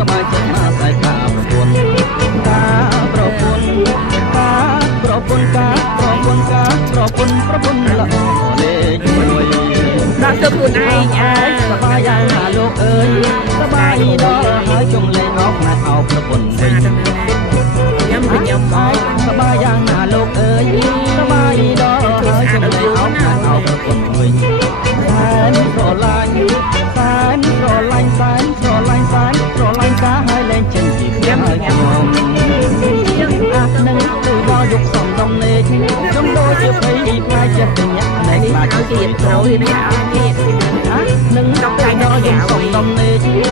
សบายចិត្តមកតែការប្រពន្ធការប្រពន្ធការប្រពន្ធការប្រពន្ធការប្រពន្ធប្រពន្ធល្អលេខមួយដល់ទៅខ្លួនឯងសบายយ៉ាងណាលោកអើយសบายដល់ហើយចុងលេងអោបណាស់អោបប្រពន្ធវិញញ៉ាំមកសบายយ៉ាងណាលោកអើយសบายដល់ហើយចុងលេងអោបណាស់អោបប្រពន្ធវិញសែនស្រឡាញ់សែនស្រឡាញ់សែនស្រឡាញ់សែនស្រឡាញ់ការហើយលែងចេញពីខ្ញុំហើយខ្ញុំអាចនឹងទៅដល់យុគសំដំណេកខ្ញុំដូចជាភ័យផ្លាយចិត្តញាក់ណែខ្លាចឲ្យទៀតត្រូវនេះអត់ទៀតនឹងដល់យុគសំដំណេ